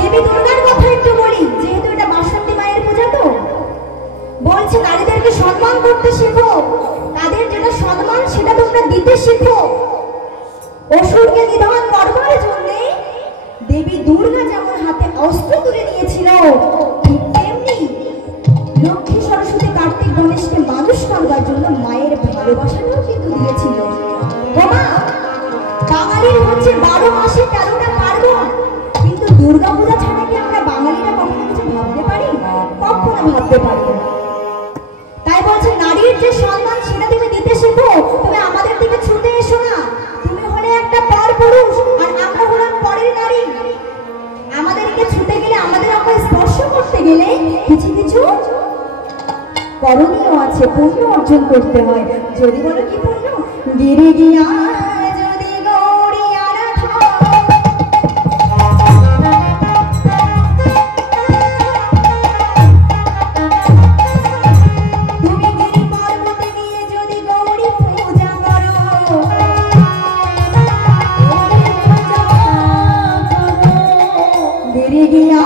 দেবী দুর্গার কথা একটু বলি, যেহেতু এটা বাসন্তী মায়ের পূজা, তো বলছে নারীদেরকে সম্মান করতে শেখো, তাদের যেটা সম্মান সেটা তোমরা দিতে শেখো। অসুরকে নিধন করবার জন্য দেবী দুর্গা যেমন হাতে অস্ত্র তুলে নিয়েছিল, ঠিক তেমনি লক্ষ্মী সরস্বতী কার্তিক গণেশকে মানুষ করবার জন্য মায়ের ভালোবাসাটাও কিন্তু দিয়েছিল। বাবা, বাঙালির হচ্ছে 12 মাসে 13টা পার্বণ, কিন্তু দুর্গা পূজা ছাড়া কি আমরা বাঙালিরা কখনো কিছু ভাবতে পারি? কখনো ভাবতে পারি না। তাই বলছে নারীর যে সম্মান সেটা তুমি দিতে শেখো, তুমি আমাদের দিকে ছুটে এসো না। তুমি হলে একটা পর পুরুষ আর আমরা হলাম পরের নারী। আমাদেরকে ছুটে গেলে, আমাদের আমাকে স্পর্শ করতে গেলে কিছু কিছু করণীয় আছে, পুণ্য অর্জন করতে হয়। যদি বলো কি পুণ্য? গিরি গিয়া যদি গৌরী আরাধনা, তুমি গিরি পর্বতে গিয়ে যদি গৌরী পূজা করো, গিরি গিয়া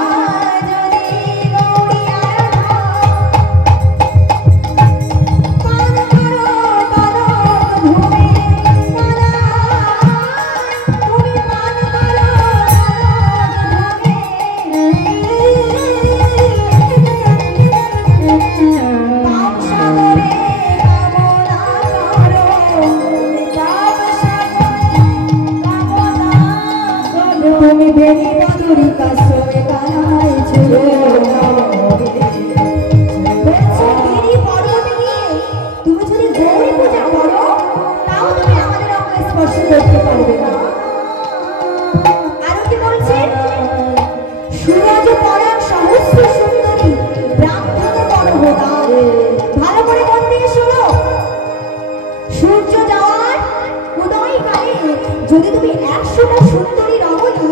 যদি তুমি 100টা সুন্দরী রমণী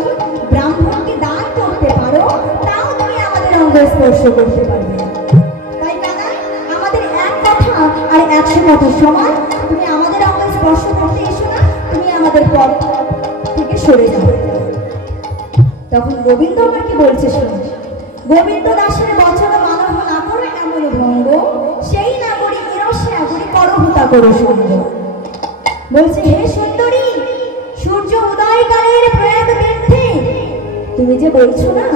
ব্রাহ্মণকে দান করতে পারো, তাও তুমি আমাদের অঙ্গ স্পর্শ করতে পারবে। তাই দাদা, আমাদের এক কথা আর 100 কথা সমান। তুমি আমাদের অঙ্গ স্পর্শ করতে এসো না, তুমি আমাদের পথ থেকে সরে যাও। তখন গোবিন্দ আমার কি বলছে শুনো। গোবিন্দ দাসের বচন মানব না করে এমন ভঙ্গ, সেই নাগরী এরসে আগরি করহুতা করো সঙ্গ। বলছে, হে সুন্দরী, সূর্য উদয়কালের প্রয়াত তীর্থে তুমি যে বলছো না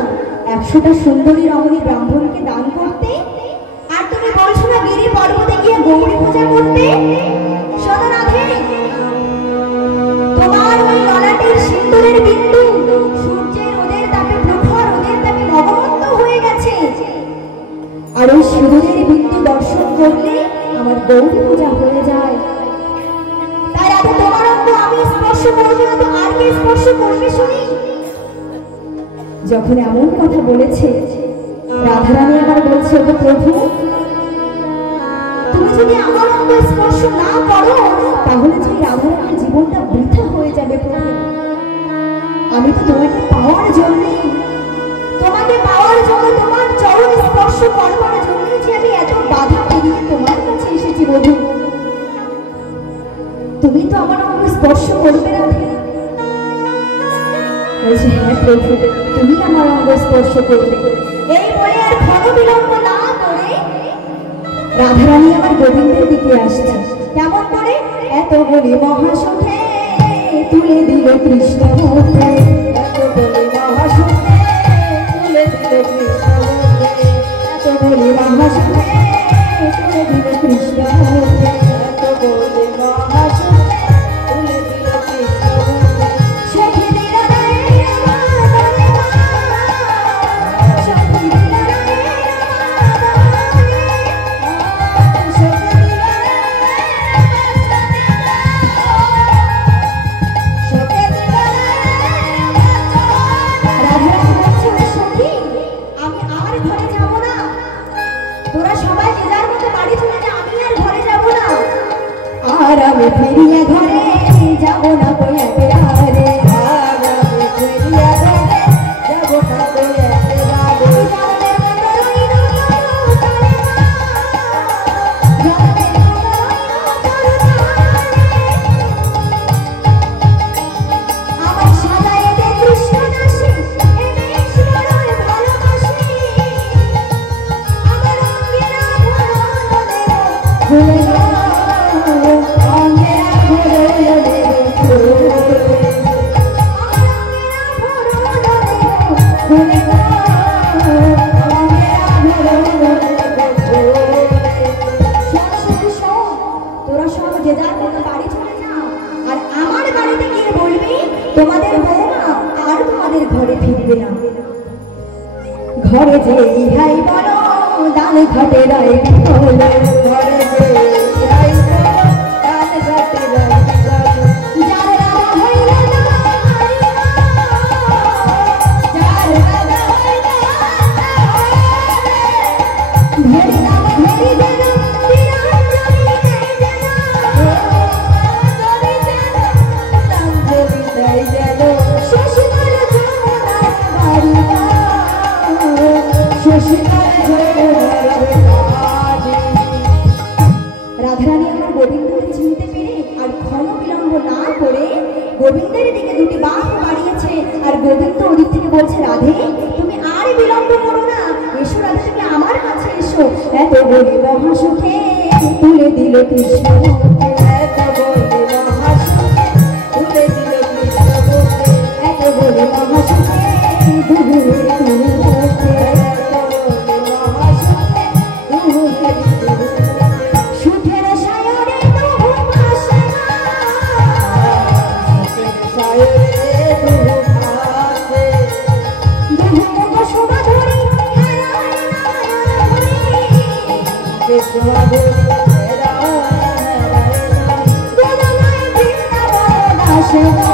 100টা সুন্দরী রমণী ব্রাহ্মণকে দান করতে, আর তুমি বলছো না গিরি পর্বতে গিয়ে গৌরী পূজা করতে। শোনো রাধে, তোমার ওই ললাটের সিন্দুরের বিন্দু সূর্যের রোদের তাপে, প্রখর রোদের তাপে মগমন্ত হয়ে গেছে, আর ওই সিঁদুরের বিন্দু দর্শন করলে আমার গৌরী পূজা হয়ে যায়। তাই রাধে, তোমার অঙ্গ আমি স্পর্শ করবো না, তো আর কে স্পর্শ করবে শুনি? যখন এমন কথা বলেছে, রাধারানী আবার বলছে, ওগো প্রভু, তুমি যদি আমার অঙ্গ স্পর্শ না করো, তাহলে যে রাধারানীর জীবনটা বৃথা হয়ে যাবে প্রভু। আমি তো তোমাকে পাওয়ার জন্য, তোমার চরণ স্পর্শ করবার জন্য যে আমি এত বাধা পেরিয়ে তোমার কাছে এসেছি প্রভু। তুমি তো আমার অঙ্গ স্পর্শ করবে রাধে? বলছে, হ্যাঁ প্রভু, তুমি আমার অঙ্গ স্পর্শ করবে। এই বলে আর ক্ষণ বিলম্ব না করে রাধারানী আমার গোবিন্দের দিকে আসছে। কেমন করে? এত বলি মহাসুখে তুলে দিল কৃষ্ণ মুখে, এত বলি মহাসুখে তুলে দিল কৃষ্ণ মুখে, এত বলি মহাসুখে তুলে দিল কৃষ্ণ মুখে, এত বলি মহাসুখে তুলে দিল কৃষ্ণ মুখে। সখী দিল রে সখী দিল রে সখী দিল রে তোমাদের বৌমা আর তোমাদের ঘরে ফিরবে না। ঘরে যে ইহাই বলো দান ঘটে রয় ঘরে যে ইহাই বলো দান ঘটে রয় যার রাধা হইল না যার রাধা হইল ভেরি নাম ভেরি যেন বিরাট জমি নেই যেন জমি যেন জমি নেই যেন শ্বশুর জমানার বাড়ি রাধারানী আমার গোবিন্দকে চিনতে পেরে আর ক্ষণ বিলম্ব না করে গোবিন্দের দিকে দুটি বাহ বাড়িয়েছে আর গোবিন্দ ওদিক থেকে বলছে রাধে তুমি আর বিলম্ব করো না, এসো রাধে তুমি আমার কাছে এসো। এত বলি মহাসুখে তুলে দিল কৃষ্ণ, এত বলি মহাসুখে তুলে দিল কৃষ্ণ, এত বলি মহাসুখে Shut